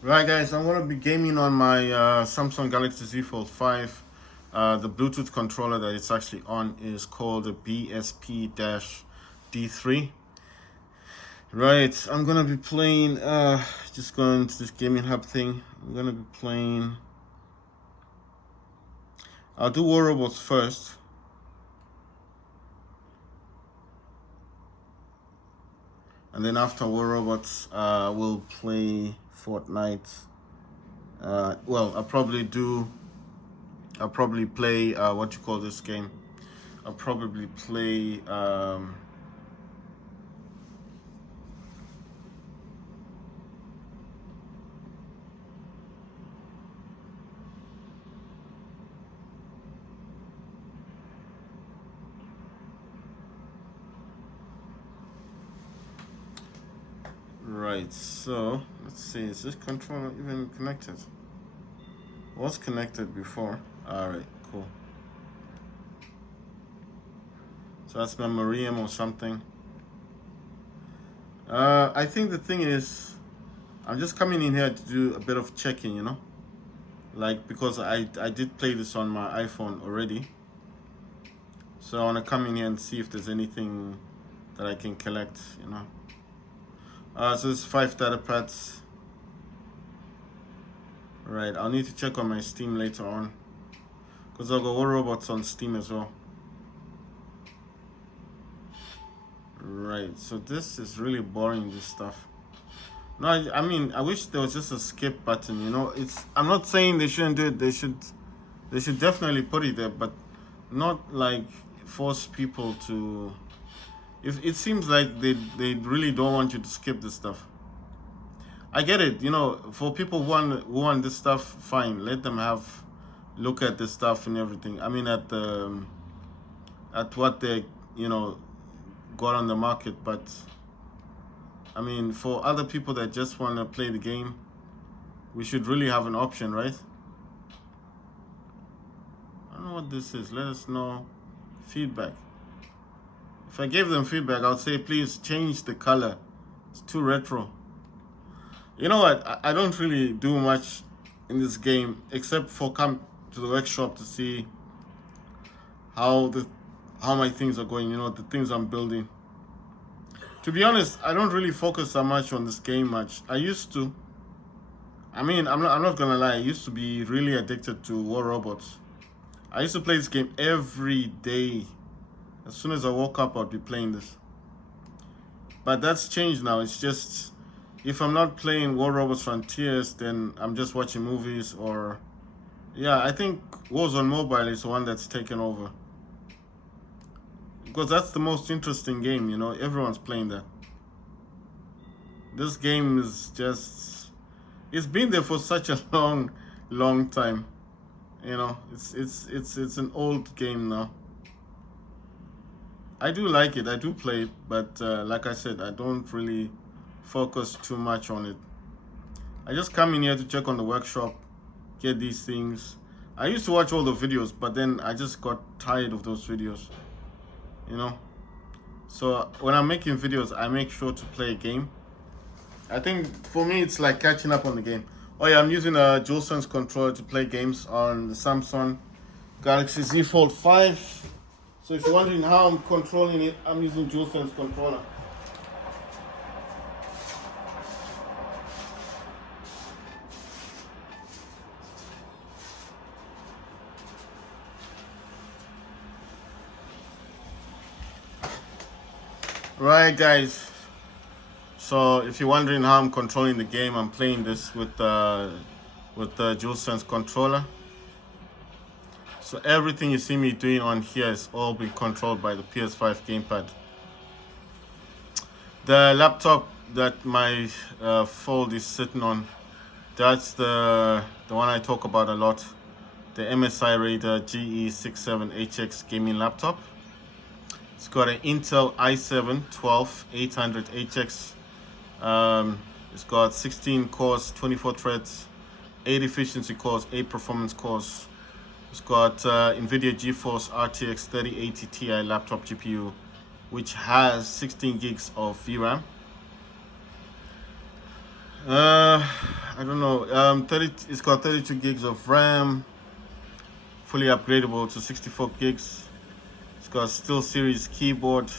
Right, guys, I'm gonna be gaming on my Samsung Galaxy Z Fold 5. The Bluetooth controller that it's actually on is called the BSP-D3. Right, I'm gonna be playing. Just going to this gaming hub thing. I'm gonna be playing. I'll do War Robots first, and then after War Robots, we'll play Fortnite. Well, I'll probably play what you call this game. I'll probably play right. So let's see. Is this controller even connected? Was connected before. All right, cool. So that's Memoriam or something. I think the thing is, I'm just coming in here to do a bit of checking, like because I did play this on my iPhone already. So I want to come in here and see if there's anything that I can collect. So there's 5 data pads. Right, I'll need to check on my Steam later on, because I've got War Robots on Steam as well. Right, so this is really boring, this stuff. No, I mean, I wish there was just a skip button. I'm not saying they shouldn't do it. They should definitely put it there, but not like force people to. If it seems like they really don't want you to skip this stuff. I get it, for people who want this stuff, fine. Let them look at this stuff and everything. I mean, at what they got on the market, but I mean, for other people that just want to play the game, we should really have an option, right? I don't know what this is. Let us know. Feedback. If I gave them feedback, I would say, please change the color. It's too retro. You know what? I don't really do much in this game except for come to the workshop to see how my things are going. The things I'm building. To be honest, I don't really focus that much on this game much. I used to. I mean, I'm not gonna lie. I used to be really addicted to War Robots. I used to play this game every day. As soon as I woke up, I'd be playing this. But that's changed now. It's just, if I'm not playing War Robots Frontiers, then I'm just watching movies or... Yeah, I think Warzone Mobile is the one that's taken over. Because that's the most interesting game, everyone's playing that. This game is just... It's been there for such a long time. It's an old game now. I do like it, I do play it, but like I said, I don't really focus too much on it. I just come in here to check on the workshop, get these things. I used to watch all the videos, but then I just got tired of those videos. So when I'm making videos, I make sure to play a game. I think for me, it's like catching up on the game. Oh yeah, I'm using a DualSense controller to play games on the Samsung Galaxy Z Fold 5. So if you're wondering how I'm controlling it, I'm using DualSense controller. Right, guys. So if you're wondering how I'm controlling the game, I'm playing this with the DualSense controller. So everything you see me doing on here is all being controlled by the PS5 gamepad. The laptop that my Fold is sitting on, that's the one I talk about a lot. The MSI Raider GE67HX gaming laptop. It's got an Intel i7 12800HX. It's got 16 cores, 24 threads, 8 efficiency cores, 8 performance cores. It's got NVIDIA GeForce RTX 3080 Ti laptop GPU, which has 16 gigs of VRAM. I don't know. 30. It's got 32 gigs of RAM, fully upgradable to 64 gigs. It's got Steel Series keyboard.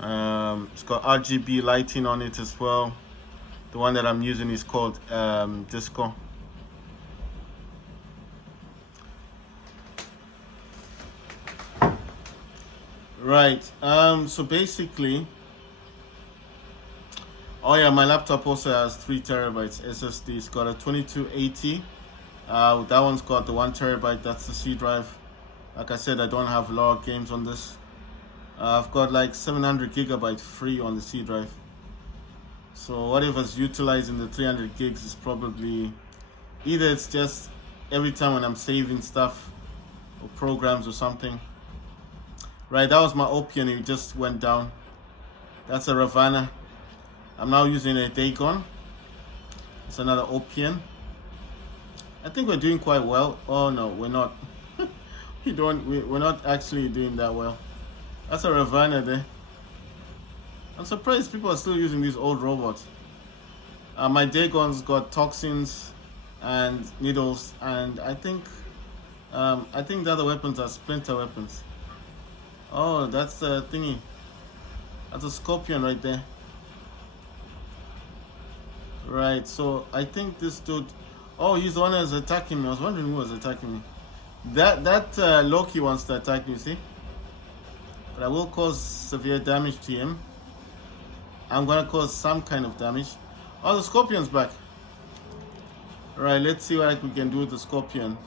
It's got RGB lighting on it as well. The one that I'm using is called Disco. Right. So basically, oh yeah, my laptop also has 3 terabytes SSD. It's got a 2280. That one's got the 1 terabyte. That's the C drive. Like I said, I don't have a lot of games on this. I've got like 700 gigabyte free on the C drive. So whatever's utilizing the 300 gigs is probably either it's just every time when I'm saving stuff or programs or something. Right, that was my Opium. It just went down. That's a Ravana. I'm now using a Dagon. It's another Opium. I think we're doing quite well. Oh no, we're not. We're not actually doing that well. That's a Ravana there. I'm surprised people are still using these old robots. My Dagon's got toxins and needles, and I think the other weapons are splinter weapons. Oh, that's a thingy. That's a Scorpion right there. Right, so I think this dude. Oh, he's the one that's attacking me. I was wondering who was attacking me. That Loki wants to attack me, see? But I will cause severe damage to him. I'm gonna cause some kind of damage. Oh, the Scorpion's back. Right, let's see what we can do with the Scorpion.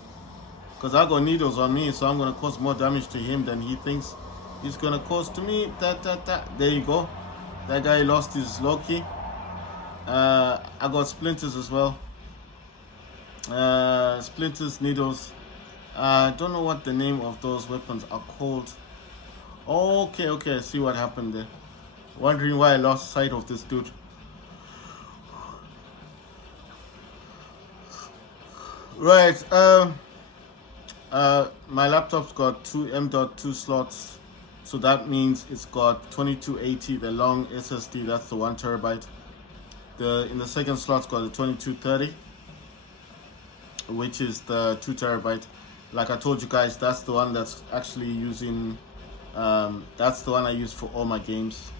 Because I got needles on me, so I'm gonna cause more damage to him than he thinks he's gonna cause to me. There you go. That guy lost his Loki. I got splinters as well. Splinters, needles. I don't know what the name of those weapons are called. Okay, I see what happened there. Wondering why I lost sight of this dude. Right, my laptop's got 2 M.2 slots, so that means it's got 2280, the long SSD, that's the 1 terabyte. In the second slot's got the 2230, which is the 2 terabyte. Like I told you guys, that's the one that's actually using, that's the one I use for all my games.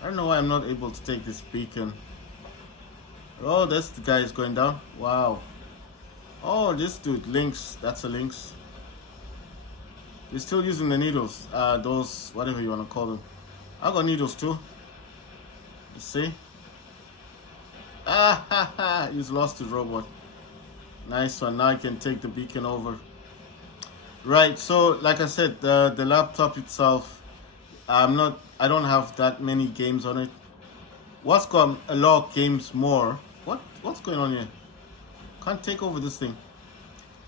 I don't know why I'm not able to take this beacon. Oh, that's the guy is going down. Wow. Oh, this dude, Lynx. That's a Lynx. He's still using the needles. Those, whatever you want to call them. I got needles too. You see? He's lost his robot. Nice one. Now I can take the beacon over. Right, so like I said, the laptop itself, I don't have that many games on it. What's got a lot of games more? What's going on here? Can't take over this thing.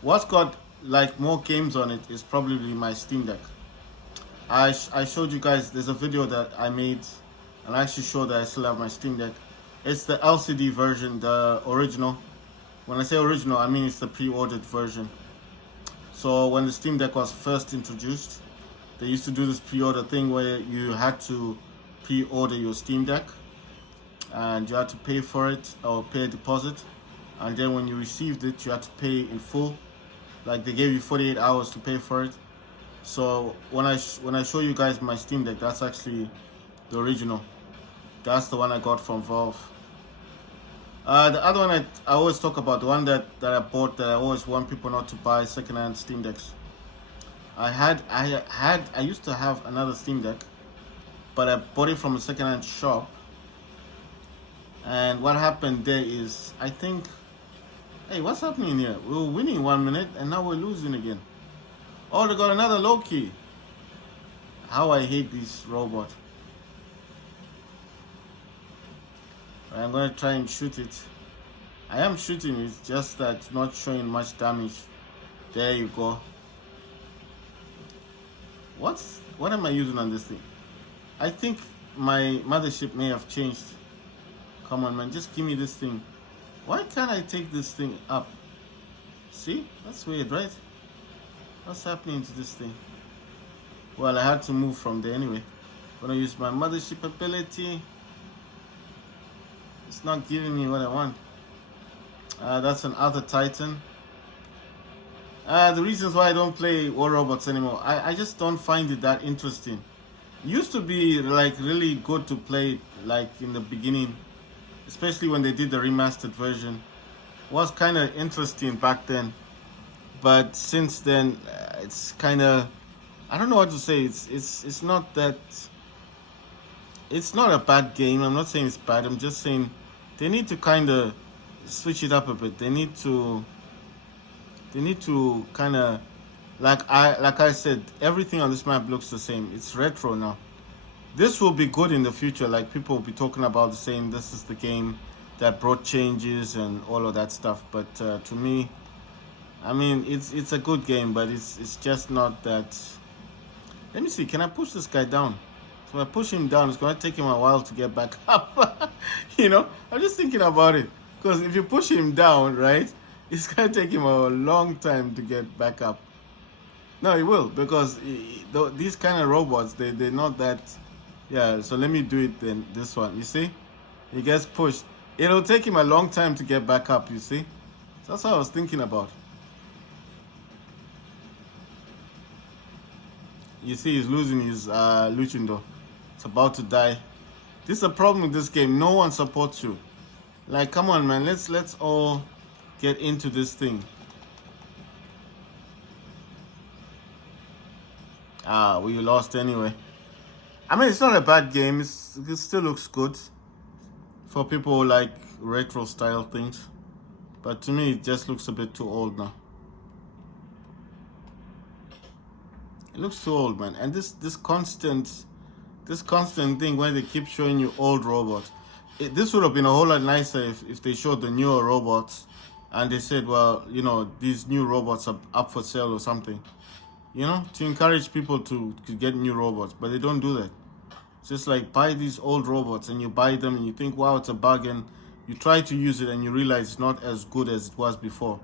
What's got like more games on it is probably my Steam Deck. I showed you guys, there's a video that I made, and I actually showed that I still have my Steam Deck. It's the LCD version, the original. When I say original, I mean it's the pre-ordered version. So when the Steam Deck was first introduced, they used to do this pre-order thing where you had to pre-order your Steam Deck and you had to pay for it or pay a deposit, and then when you received it you had to pay in full. Like they gave you 48 hours to pay for it. So when I show you guys my Steam Deck, that's actually the original. That's the one I got from Valve. The other one I always talk about, the one that I bought that I always want people not to buy secondhand Steam Decks. I used to have another Steam Deck, but I bought it from a secondhand shop. And what happened there is, I think, hey, what's happening here? We were winning 1 minute and now we're losing again. Oh, they got another Loki. How I hate this robot. I'm gonna try and shoot it. I am shooting it, just that it's not showing much damage. There you go. What am I using on this thing? I think my mothership may have changed. Come on, man, just give me this thing. Why can't I take this thing up? See, that's weird, right? What's happening to this thing? Well, I had to move from there anyway. I'm gonna use my mothership ability. It's not giving me what I want. That's an Other Titan. The reasons why I don't play War Robots anymore, I just don't find it that interesting. It used to be like really good to play like in the beginning, especially when they did the remastered version. It was kind of interesting back then, but since then it's kind of, I don't know what to say. It's not that, it's not a bad game. I'm not saying it's bad. I'm just saying they need to kind of switch it up a bit. They need to kind of, like I said, everything on this map looks the same. It's retro now. This will be good in the future. Like people will be talking about, saying this is the game that brought changes and all of that stuff. But to me, I mean, it's a good game, but it's just not that. Let me see. Can I push this guy down? So if I push him down, it's gonna take him a while to get back up. You know, I'm just thinking about it, because if you push him down, right, it's gonna take him a long time to get back up. No, it will, because these kind of robots, they're not that. Yeah, so let me do it then. This one, you see, he gets pushed. It'll take him a long time to get back up. You see, so that's what I was thinking about. You see, he's losing his Luchindo. It's about to die. This is the problem with this game. No one supports you. Like, come on, man. Let's all get into this thing. We lost anyway. I mean, it's not a bad game. It still looks good for people who like retro style things. But to me, it just looks a bit too old now. It looks too old, man. And this constant thing where they keep showing you old robots. This would have been a whole lot nicer if they showed the newer robots and they said, well, you know, these new robots are up for sale or something. You know, to encourage people to get new robots. But they don't do that. It's just like, buy these old robots, and you buy them and you think, wow, it's a bargain. You try to use it and you realize it's not as good as it was before.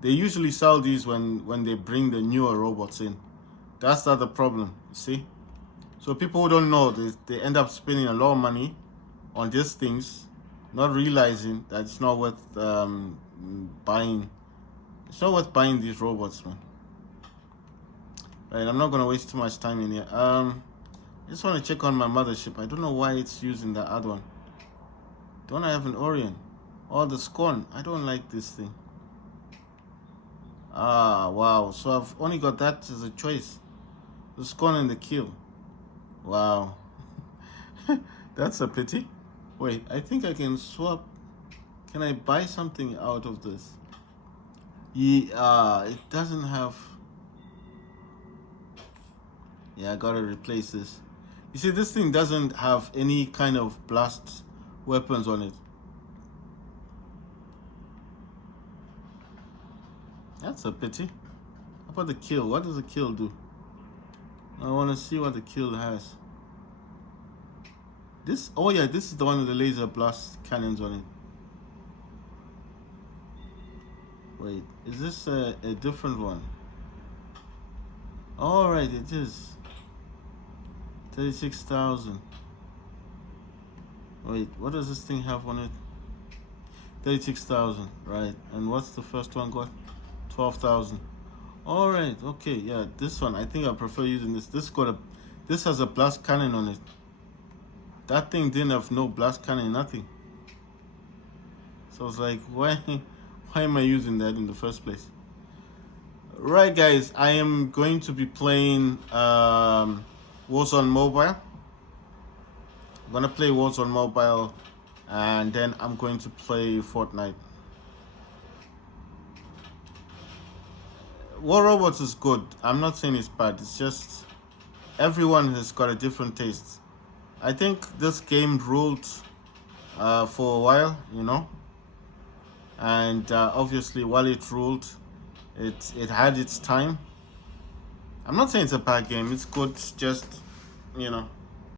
They usually sell these when they bring the newer robots in. That's not the problem, you see? So people who don't know, they end up spending a lot of money on these things, not realizing that it's not worth buying. It's not worth buying these robots, man. Right, I'm not gonna waste too much time in here. I just want to check on my mothership. I don't know why it's using the other one. Don't I have an Orion? Oh, the Scorn. I don't like this thing. Ah, wow. So I've only got that as a choice. The Scorn and the Kill. Wow. That's a pity. Wait, I think I can swap. Can I buy something out of this? Yeah, it doesn't have. Yeah, I gotta replace this. You see, this thing doesn't have any kind of blast weapons on it. That's a pity. How about the Kill? What does the Kill do? I want to see what the Kill has. This, oh yeah, this is the one with the laser blast cannons on it. Wait, is this a different one? Alright, it is. 36,000. Wait, what does this thing have on it? 36,000, right. And what's the first one got? 12,000. Alright, okay, yeah, this one, I think I prefer using this. This has a blast cannon on it. That thing didn't have no blast cannon, nothing. So I was like, why am I using that in the first place? Right, guys, I am going to be playing Warzone Mobile. I'm gonna play Warzone Mobile, and then I'm going to play Fortnite. War Robots is good. I'm not saying it's bad. It's just everyone has got a different taste. I think this game ruled for a while, you know, and obviously while it ruled, it had its time. I'm not saying it's a bad game. It's good. Just, you know,